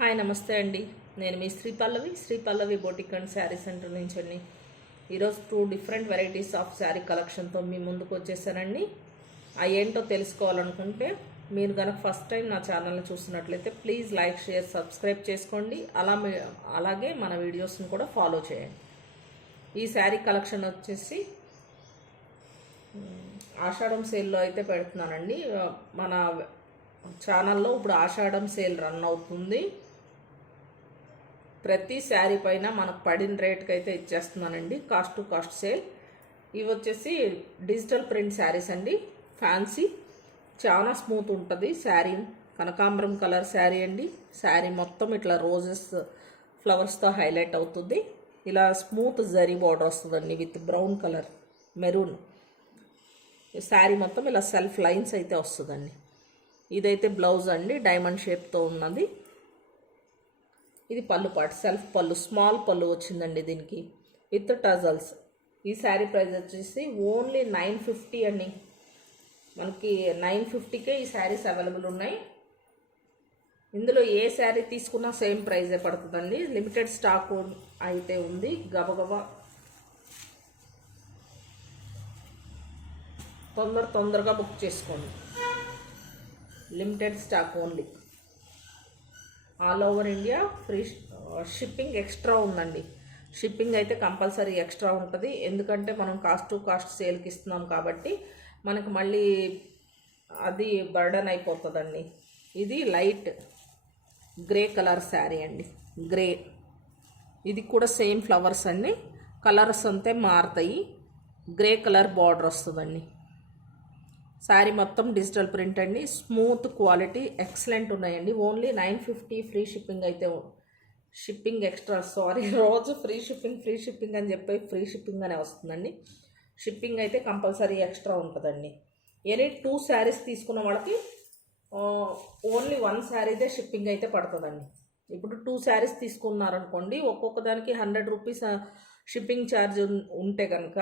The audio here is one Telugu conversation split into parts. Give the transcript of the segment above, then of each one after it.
హాయ్ నమస్తే అండి. నేను మీ శ్రీ పల్లవి బొటిక్ అండ్ శారీ సెంటర్ నుంచి అండి. ఈరోజు 2 డిఫరెంట్ వెరైటీస్ ఆఫ్ శారీ కలెక్షన్తో మీ ముందుకు వచ్చేసానండి. అవి ఏంటో తెలుసుకోవాలనుకుంటే మీరు కనుక ఫస్ట్ టైం నా ఛానల్ని చూస్తున్నట్లయితే ప్లీజ్ లైక్, షేర్, సబ్స్క్రైబ్ చేసుకోండి. అలాగే మన వీడియోస్ని కూడా ఫాలో చేయండి. ఈ శారీ కలెక్షన్ వచ్చేసి ఆషాఢం సేల్లో అయితే పెడుతున్నానండి. మన ఛానల్లో ఇప్పుడు ఆషాఢం సేల్ రన్ అవుతుంది. ప్రతి శారీ పైన మనకు పడిన రేట్కి అయితే ఇచ్చేస్తున్నానండి. Cost to cost sale. ఇవి వచ్చేసి డిజిటల్ ప్రింట్ శారీస్ అండి. ఫ్యాన్సీ, చాలా స్మూత్ ఉంటుంది శారీ. కనకాంబరం కలర్ శారీ అండి. శారీ మొత్తం ఇట్లా రోజెస్ ఫ్లవర్స్తో హైలైట్ అవుతుంది. ఇలా స్మూత్ జరీ బార్డర్ వస్తుందండి with brown colour maroon. Sari మొత్తం ఇలా సెల్ఫ్ లైన్స్ అయితే వస్తుందండి. ఇదైతే బ్లౌజ్ అండి, డైమండ్ షేప్తో ఉన్నది. ఇది పళ్ళు పార్ట్, సెల్ఫ్ పళ్ళు, స్మాల్ పళ్ళు వచ్చిందండి దీనికి విత్ టజల్స్. ఈ శారీ ప్రైస్ వచ్చేసి ఓన్లీ 950 అండి. మనకి 950కే ఈ శారీస్ అవైలబుల్ ఉన్నాయి. ఇందులో ఏ శారీ తీసుకున్నా సేమ్ ప్రైజే పడుతుందండి. లిమిటెడ్ స్టాక్ అయితే ఉంది. గబగబా తొందరగా బుక్ చేసుకోండి. Limited stock only. All over India free shipping extra ఉందండి. షిప్పింగ్ అయితే కంపల్సరీ ఎక్స్ట్రా ఉంటుంది. ఎందుకంటే మనం కాస్ట్ టు కాస్ట్ సేల్కి ఇస్తున్నాం కాబట్టి మనకు మళ్ళీ అది బర్డన్ అయిపోతుందండి. ఇది లైట్ గ్రే కలర్ శారీ అండి. గ్రే, ఇది కూడా సేమ్ ఫ్లవర్స్ అండి. కలర్స్ అంతే మారుతాయి. గ్రే కలర్ బార్డర్ వస్తుందండి. శారీ మొత్తం డిజిటల్ ప్రింట్ అండి. స్మూత్ క్వాలిటీ, ఎక్సలెంట్ ఉన్నాయండి. ఓన్లీ 950 ఫ్రీ షిప్పింగ్ అయితే. షిప్పింగ్ ఎక్స్ట్రా, రోజు ఫ్రీ షిప్పింగ్ అని చెప్పి ఫ్రీ షిప్పింగ్ అనే వస్తుందండి. షిప్పింగ్ అయితే కంపల్సరీ ఎక్స్ట్రా ఉంటుందండి. ఎనీ 2 శారీస్ తీసుకున్న వాళ్ళకి ఓన్లీ 1 శారీదే షిప్పింగ్ అయితే పడుతుందండి. ఇప్పుడు 2 శారీస్ తీసుకున్నారనుకోండి, ఒక్కొక్క దానికి 100 రూపీస్ షిప్పింగ్ ఛార్జ్ ఉంటే కనుక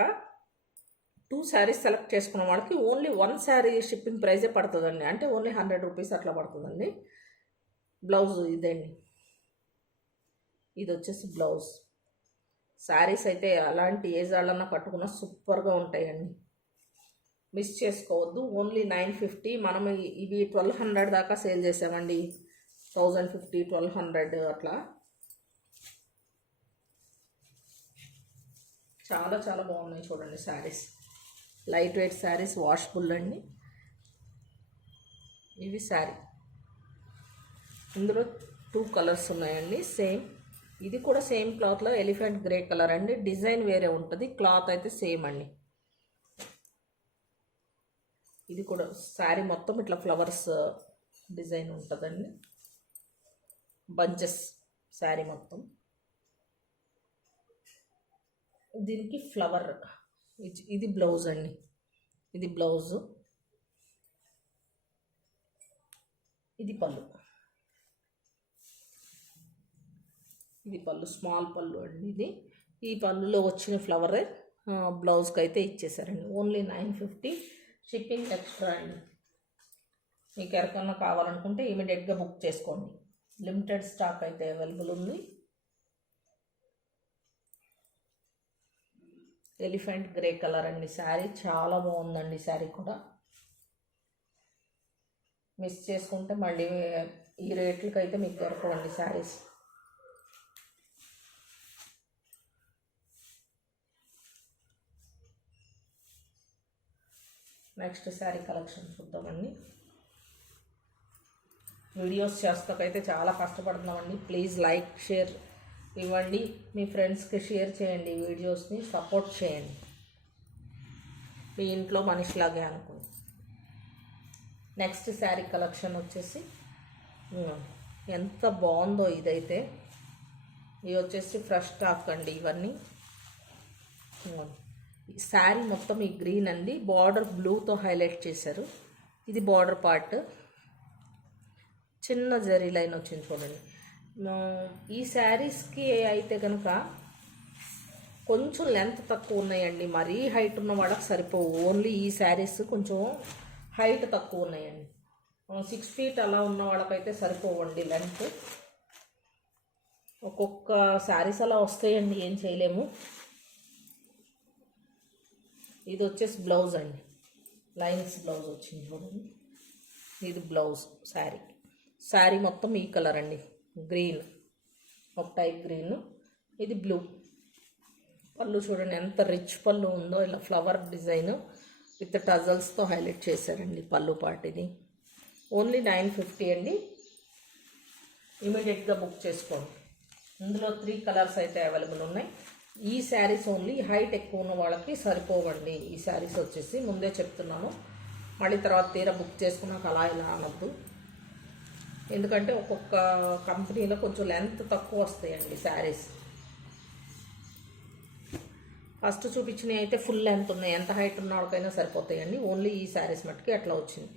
2 శారీస్ సెలెక్ట్ చేసుకున్న వాళ్ళకి ఓన్లీ 1 శారీ షిప్పింగ్ ప్రైజే పడుతుందండి. అంటే ఓన్లీ 100 రూపీస్ అట్లా పడుతుందండి. బ్లౌజ్ ఇదండి. ఇది వచ్చేసి బ్లౌజ్. శారీస్ అయితే అలాంటి ఏజ్ వాళ్ళన్నా కట్టుకున్న సూపర్గా ఉంటాయండి. మిస్ చేసుకోవద్దు. ఓన్లీ 950. మనం ఇవి 1200 దాకా సేల్ చేసామండి. 1050, 1200 అట్లా. చాలా బాగున్నాయి చూడండి saris. Light weight saris, washable అండి. ఇవి శారీ. ఇందులో 2 కలర్స్ ఉన్నాయండి. సేమ్, ఇది కూడా సేమ్ క్లాత్లో ఎలిఫెంట్ గ్రే కలర్ అండి. డిజైన్ వేరే ఉంటుంది, క్లాత్ అయితే సేమ్ అండి. ఇది కూడా శారీ మొత్తం ఇట్లా ఫ్లవర్స్ డిజైన్ ఉంటుందండి. బంచెస్ శారీ మొత్తం. దీనికి ఫ్లవర్. ఇది బ్లౌజ్ అండి. ఇది బ్లౌజు. ఇది పళ్ళు. ఇది పళ్ళు, స్మాల్ పళ్ళు అండి. ఈ పళ్ళులో వచ్చిన ఫ్లవరే బ్లౌజ్కి అయితే ఇచ్చేసారండి. ఓన్లీ 950. షిప్పింగ్ ఎక్స్ట్రా అండి. మీకు ఎవరికన్నా కావాలనుకుంటే ఇమీడియట్గా బుక్ చేసుకోండి. లిమిటెడ్ స్టాక్ అయితే అవైలబుల్ ఉంది. ఎలిఫెంట్ గ్రే కలర్ అండి. శారీ చాలా బాగుందండి. శారీ కూడా మిస్ చేసుకుంటే మళ్ళీ ఈ రేట్లకి అయితే మీకు దొరకవండి శారీస్. నెక్స్ట్ శారీ కలెక్షన్ చూద్దామండి. వీడియోస్ చేస్తాకైతే చాలా కష్టపడుతున్నామండి. ప్లీజ్ లైక్, షేర్ ఇవ్వండి. మీ ఫ్రెండ్స్కి షేర్ చేయండి. వీడియోస్ని సపోర్ట్ చేయండి. మీ ఇంట్లో మనిషిలాగే అనుకోండి. నెక్స్ట్ శారీ కలెక్షన్ వచ్చేసి ఎంత బాగుందో ఇదైతే. ఇవి వచ్చేసి ఫ్రెష్ స్టాక్ అండి. ఇవన్నీ శారీ మొత్తం ఈ గ్రీన్ అండి. బార్డర్ బ్లూతో హైలైట్ చేశారు. ఇది బార్డర్ పార్ట్. చిన్న జరీ లైన్ వచ్చింది చూడండి. ఈ శారీస్కి అయితే కనుక కొంచెం లెంత్ తక్కువ ఉన్నాయండి. మరీ హైట్ ఉన్న వాళ్ళకి సరిపోవు. ఓన్లీ ఈ శారీస్ కొంచెం హైట్ తక్కువ ఉన్నాయండి. 6 feet అలా ఉన్న వాళ్ళకైతే సరిపోవండి లెంత్. ఒక్కొక్క శారీస్ అలా వస్తాయండి, ఏం చేయలేము. ఇది వచ్చేసి బ్లౌజ్ అండి, లైన్స్ బ్లౌజ్ వచ్చింది చూడండి. ఇది బ్లౌజ్ శారీ మొత్తం ఈ కలర్ అండి, గ్రీన్, ఒక టైప్ గ్రీన్. ఇది బ్లూ. పళ్ళు చూడండి ఎంత రిచ్ పళ్ళు ఉందో, ఇలా ఫ్లవర్ డిజైన్ విత్ టజల్స్తో హైలైట్ చేశారండి పళ్ళు పాటిది. ఓన్లీ 950 అండి. ఇమీడియట్గా బుక్ చేసుకోండి. ఇందులో 3 కలర్స్ అయితే అవైలబుల్ ఉన్నాయి. ఈ శారీస్ ఓన్లీ హైట్ ఎక్కువ ఉన్న వాళ్ళకి సరిపోవండి. ఈ శారీస్ వచ్చేసి ముందే చెప్తున్నాను, మళ్ళీ తర్వాత తీరా బుక్ చేసుకున్నాక అలా ఇలా అనొద్దు. ఎందుకంటే ఒక్కొక్క కంపెనీలో కొంచెం లెంత్ తక్కువ వస్తాయండి శారీస్. ఫస్ట్ చూపించినవి అయితే ఫుల్ లెంత్ ఉన్నాయి, ఎంత హైట్ ఉన్న వాళ్ళకైనా సరిపోతాయండి. ఓన్లీ ఈ శారీస్ మట్టుకి అట్లా వచ్చింది.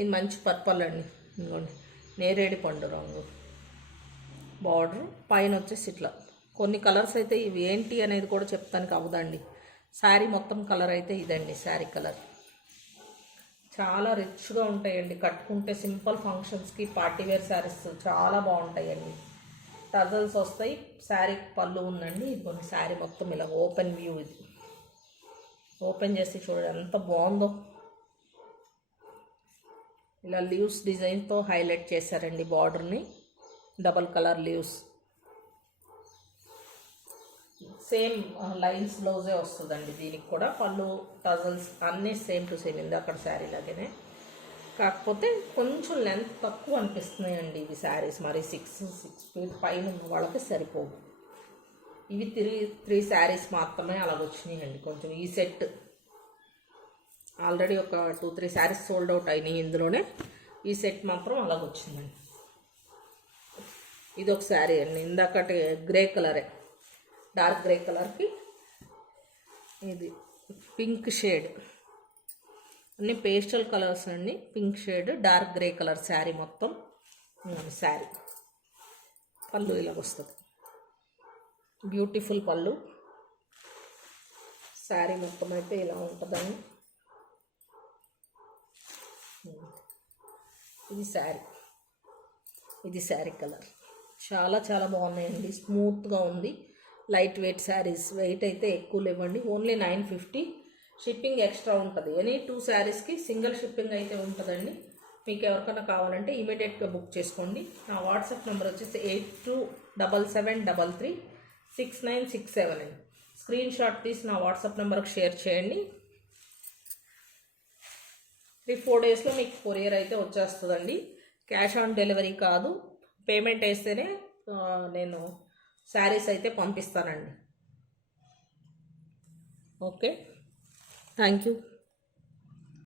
ఇది మంచి పర్పల్ అండి, ఇంకోండి నేరేడు పండు రంగు బార్డర్, పైన వచ్చేసి ఇట్లా కొన్ని కలర్స్ అయితే ఇవి ఏంటి అనేది కూడా చెప్తానికి అవ్వదండి. శారీ మొత్తం కలర్ అయితే ఇదండి, శారీ కలర్ చాలా రిచ్గా ఉంటాయండి. కట్టుకుంటే సింపుల్ ఫంక్షన్స్కి పార్టీవేర్ శారీస్ చాలా బాగుంటాయండి. టజల్స్ వస్తాయి, శారీ పళ్ళు ఉందండి. ఇది కొన్ని శారీ మొత్తం ఇలా ఓపెన్ వ్యూ, ఇది ఓపెన్ చేసి చూడండి ఎంత బాగుందో. ఇలా లీవ్స్ డిజైన్తో హైలైట్ చేశారండి బార్డర్ని, double colour leaves. Same lines బ్లౌజే వస్తుందండి దీనికి కూడా. పళ్ళు టజల్స్ అన్నీ సేమ్ టు సేమ్ ఇంది అక్కడ శారీ లాగానే, కాకపోతే కొంచెం లెంత్ తక్కువ అనిపిస్తున్నాయండి ఇవి శారీస్. మరి 6 ఫీట్ పైన ఉన్న వాళ్ళకి సరిపోవు. ఇవి 3 శారీస్ మాత్రమే అలాగొచ్చినాయండి. కొంచెం ఈ సెట్ ఆల్రెడీ ఒక 2-3 శారీస్ సోల్డ్ అవుట్ అయినాయి ఇందులోనే. ఈ సెట్ మాత్రం అలాగొచ్చిందండి. ఇది ఒక శారీ అండి, ఇందాకటి గ్రే కలరే, డార్క్ గ్రే కలర్కి ఇది పింక్ షేడ్, అన్ని పేస్టల్ కలర్స్ అండి. Pink shade, dark grey colour sari మొత్తం. శారీ పళ్ళు ఇలాగ వస్తుంది, బ్యూటిఫుల్ పళ్ళు. శారీ మొత్తం అయితే ఇలా ఉంటుందండి. ఇది శారీ కలర్ చాలా చాలా బాగున్నాయండి. స్మూత్గా ఉంది, లైట్ వెయిట్ శారీస్. వెయిట్ అయితే ఎక్కువ లేవండి. ఓన్లీ 950. షిప్పింగ్ ఎక్స్ట్రా ఉంటుంది. ఎనీ 2 శారీస్కి సింగిల్ షిప్పింగ్ అయితే ఉంటుందండి. మీకు ఎవరికైనా కావాలంటే ఇమీడియట్గా బుక్ చేసుకోండి. నా వాట్సాప్ నెంబర్ వచ్చేసి 8277336967 అండి. స్క్రీన్ షాట్ తీసి నా వాట్సాప్ నెంబర్కి షేర్ చేయండి. 3-4 డేస్లో మీకు కొరియర్ అయితే వచ్చేస్తుందండి. క్యాష్ ఆన్ డెలివరీ కాదు, పేమెంట్ వేస్తేనే నేను శారీస్ అయితే పంపిస్తానండి. Okay, thank you.